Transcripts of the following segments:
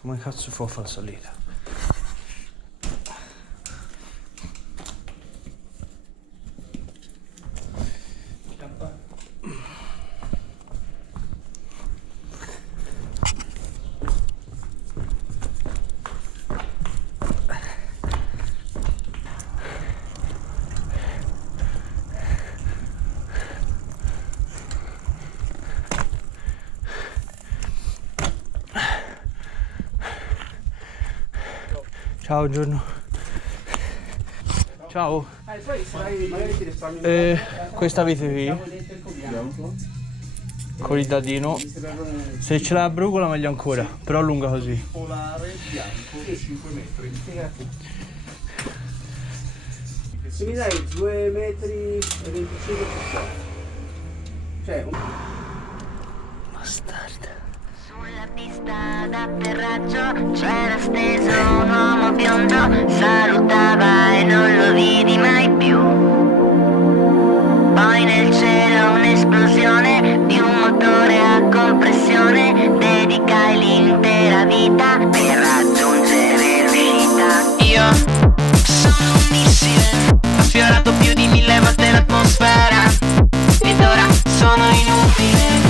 Come cazzo fa a fare salita? Ciao, buongiorno. Ciao. Questa avete qui? Con il dadino. Se ce l'ha a brugola meglio ancora, però lunga così. Polare bianco 5 metri. Se mi dai 2 metri e 25 cioè Bastarda. Sulla pista d'atterraggio c'era steso un uomo biondo, salutava e non lo vidi mai più. Poi nel cielo un'esplosione di un motore a compressione, dedicai l'intera vita per raggiungere l'uscita. Io sono un missile, ho sfiorato più di 1000 volte l'atmosfera ed ora sono inutile.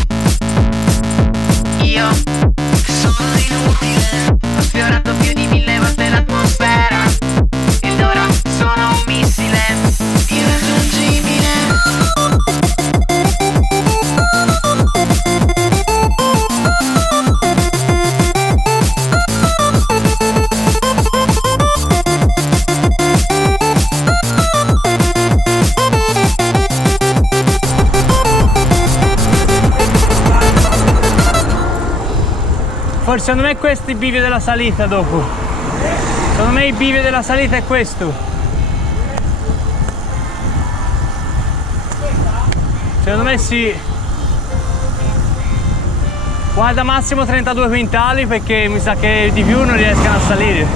Io sono inutile, ho sfiorato più di 1000 volte l'atmosfera ed ora sono un missile irraggiungibile. Forse secondo me questo è il bivio della salita dopo. Secondo me il bivio della salita è questo. Secondo me sì. Guarda, massimo 32 quintali perché mi sa che di più non riescono a salire.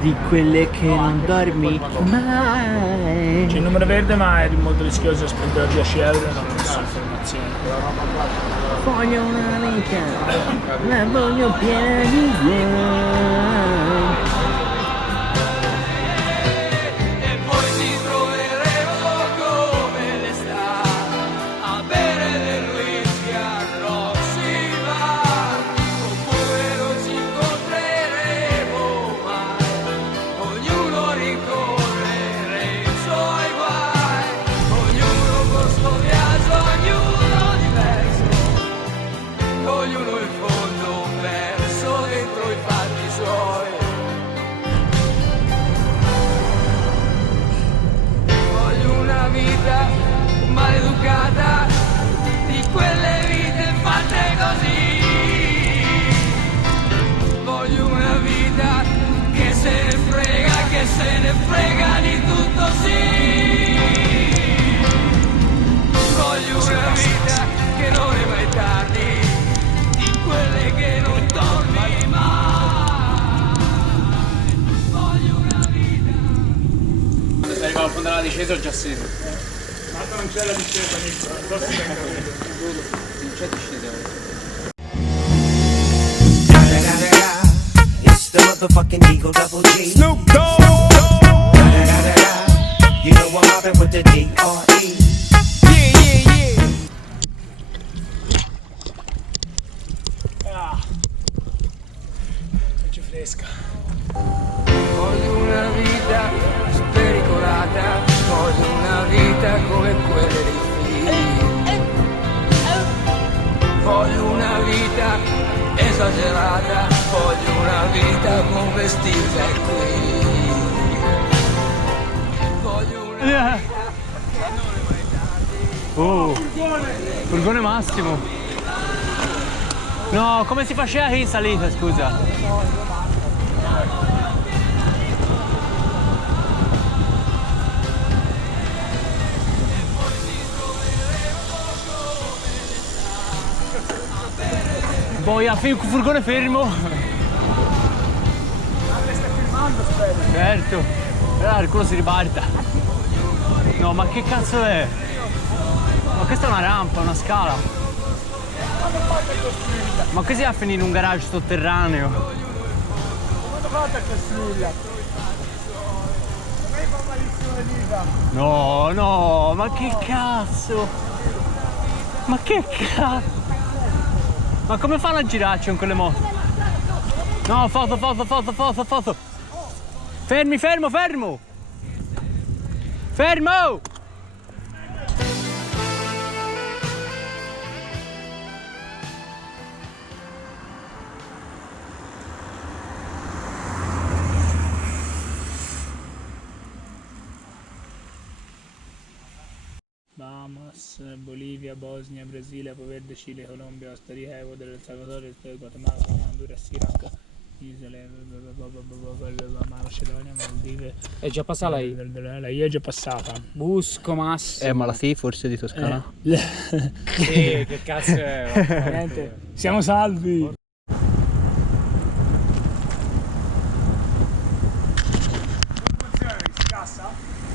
Di quelle che non dormi mai. C'è il numero verde, ma è molto rischioso spendere 10 euro e non ho nessuna informazione. Voglio una vita, la voglio piena di guai. E poi ci troveremo come l'estate a bere del whisky a Roxy Bar, oppure non ci incontreremo mai, ognuno rincorrere i suoi guai, ognuno con sto viaggio, ognuno diverso, ognuno in fondo perso dentro i fatti suoi. Voglio una vita maleducata, di quelle vite fatte così. Voglio una vita che se ne frega di tutto, sì. Voglio una vita che non è mai tardi, di quelle che non torni mai. Voglio una vita. Se arriva al fondo della discesa ho già sete. Tanto non c'è la discesa, non c'è discesa. It's the motherfucking Eagle Double G. Snoop Dogg. You know I'm mobbing with the D.R.E. Faccio fresca. Voglio una vita spericolata, voglio una vita come quelle dei figli. Voglio una vita esagerata, voglio una vita come Steve qui. Voglio una vita che non è mai tardi. Furgone massimo. No, come si faceva qui in salita, scusa? Poi a furgone fermo. Stai filmando, spero. Certo. Allora il culo si ribalta. No, ma che cazzo è? Ma questa è una rampa, una scala. Ma così va a finire in un garage sotterraneo. Quando fate a costruirla? A me fa malissimo le dita. No, no, ma che cazzo? Ma che cazzo? Ma come fanno a girarci con quelle moto? No, foto. Fermi, fermo. Fermo! Bahamas, Bolivia, Bosnia, Brasile, Capo Verde, Cile, Colombia, Costa Rica, Ecuador, El Salvador, Guatemala, Honduras, Iraq, Isole, Macedonia, Maldive. È già passata lei? Lei è già passata. Busco, Massimo. Ma la sì, forse di Toscana. Sì, che cazzo è? Niente, siamo salvi. Funziona, si cassa?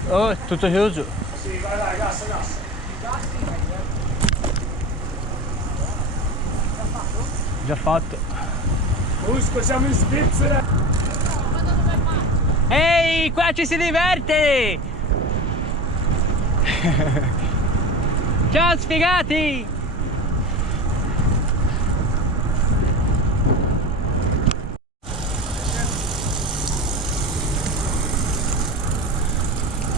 Oh, è tutto chiuso. Sì, vai, cassa. Già fatto. Busco, siamo in Svizzera. Ehi, qua ci si diverte! Ciao sfigati!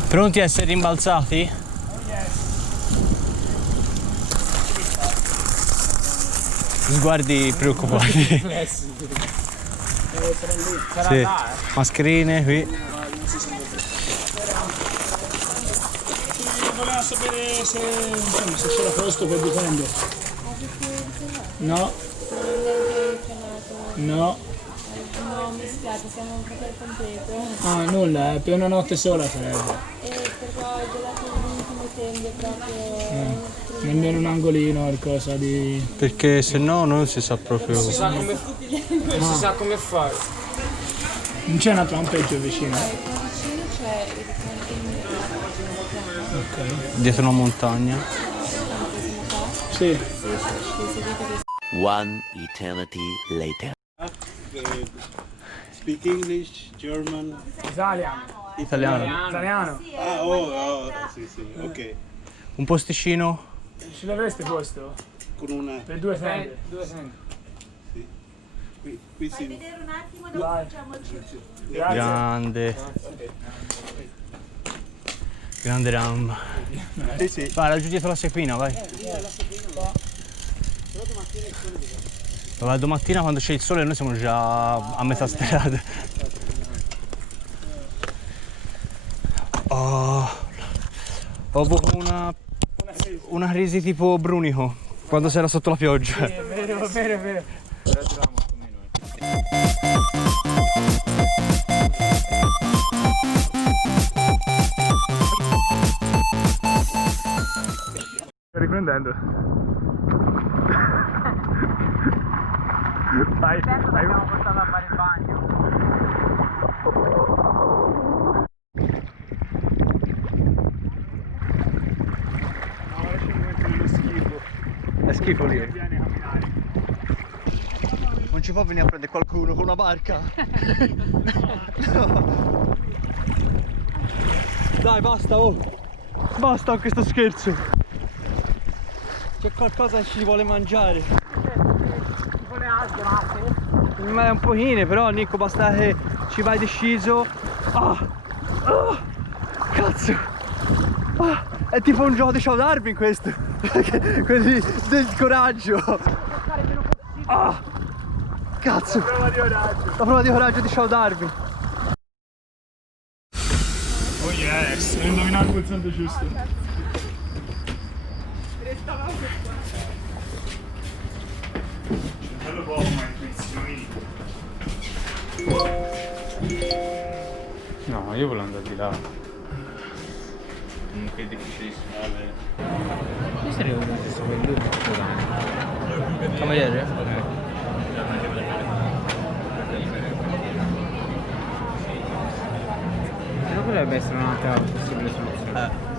Pronti a essere rimbalzati? Sguardi preoccupati. Sì. Mascherine qui. Voleva sapere se c'era posto per difendere. No. No, mi spiace, siamo un hotel completo. Ah, nulla, per una notte sola sarebbe. Però ho gelato l'ultimo tende proprio. Nemmeno un angolino, qualcosa di. Perché se no non si sa proprio. Non si sa come fare. Non c'è un altro campeggio vicino. Vicino c'è il Ok. Dietro una montagna. Sì. One eternity later. Speak English, German. Italiano. Italiano. Sì, ok. Un posticino. Ci l'avreste posto? Con una. Per 2 tende. Sì. Qui sì. vedere un attimo, dopo Vai. facciamo il giro. Grazie. Grande ram. Sì. Vai, laggiù dietro la sequina, vai. Vai, domattina quando c'è il sole noi siamo già a metà strada. Oh, ho avuto una crisi tipo Brunico quando si era sotto la pioggia. È vero. Sto riprendendo. Vai, abbiamo portato a fare il bagno. No, lasciami mettere lo schifo. È schifo lì. Vieni a camminare. Non ci può venire a prendere qualcuno con una barca? No. Dai, basta, oh! Basta con questo scherzo! C'è qualcosa che ci vuole mangiare. Tipo le alghe, Matteo. Ma è un pochino, però Nico, basta che ci vai deciso. Cazzo! È tipo un gioco di Ciao Darwin questo! Quelli del coraggio! Cazzo! La prova di coraggio. La prova di coraggio di Ciao Darwin! Oh yes, ho indovinato il pulsante giusto. Bello poco, ma intuizioni. No, io volevo andare di là. Comunque è difficilissimo. Io sarei venuto questo quello. Cameriere? potrebbe essere un'altra possibile soluzione.